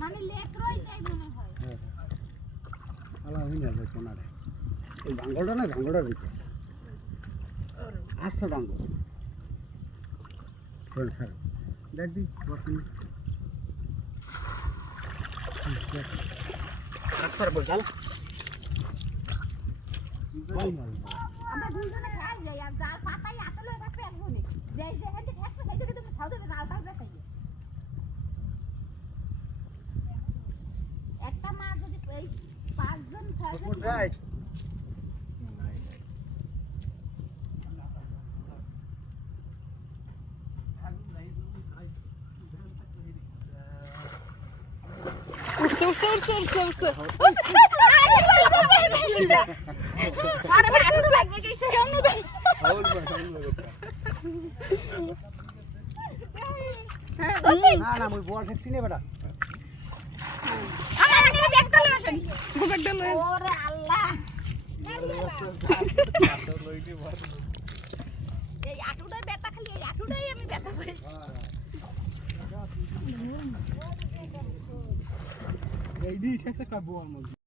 মানে লেক রই যাই মনে হয় আলা হই না কোনারে এই ভাঙ্গলটা না ভাঙ্গলটা দিতে আস্তে ভাঙ্গল স্যার দেখ দি বসুন আচ্ছা বল চল আমরা দুইজনে খাই যাই আর জাল পাতাই আতলে রাখবে একজনে যেই যে হেঁটে থাকবে সেই থেকে তুমি খাও দেবে জাল পাবে খাই একটা মাছ যদি এই 5 জন 6 জন রাইট আরে মাছ লাগবে কইছে কেমন দেই না না মই বল খেছি নে বেটা আমার আগে ব্যাগটা লয়ে আসেন গো ব্যাগটা লয়ে ওরে আল্লাহ এই আটুটাই ব্যথা খালি এই আটুটাই আমি ব্যথা পাই এই দি শেষে কাবো আমার